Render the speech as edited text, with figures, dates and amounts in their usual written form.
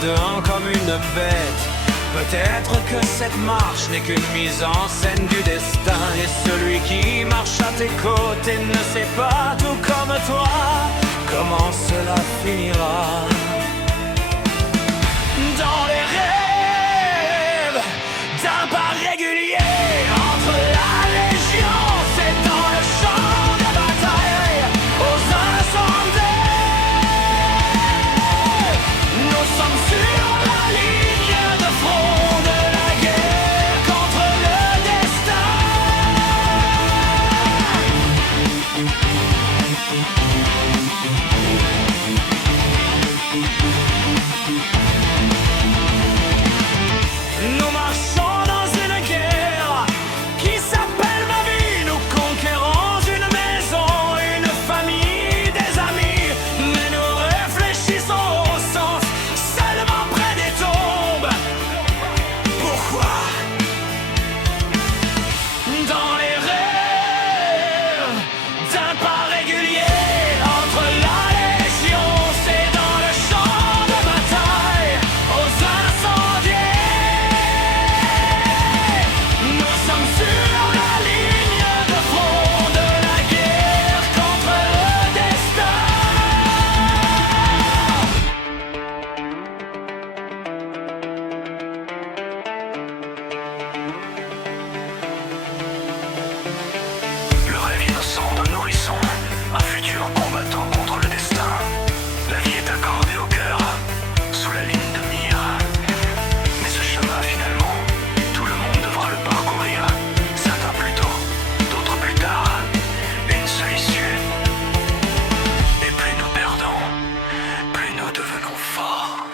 dedans comme une bête. Peut-être que cette marche n'est qu'une mise en scène du destin. Et celui qui marche à tes côtés ne sait pas, tout comme toi, comment cela finira. Dans les rêves d'un pas régulier, entre la légion, c'est dans le champ de bataille, aux incendies. Nous sommes sur la ligne de front de la guerre contre le destin. Nous marchons dans une guerre qui s'appelle ma vie. Nous conquérons une maison, une famille, des amis. Mais nous réfléchissons au sens seulement près des tombes. Pourquoi? Dans les rêves d'un pas régulier, entre la légion, c'est dans le champ de bataille, aux incendiés. Nous sommes sur la ligne de front de la guerre contre le destin. Le rêve innocent d'un nourrisson, un futur combattant contre le destin. La vie est accordée au cœur, sous la ligne de mire. Mais ce chemin finalement, tout le monde devra le parcourir. Certains plus tôt, d'autres plus tard. Une seule issue. Et plus nous perdons, plus nous devenons forts.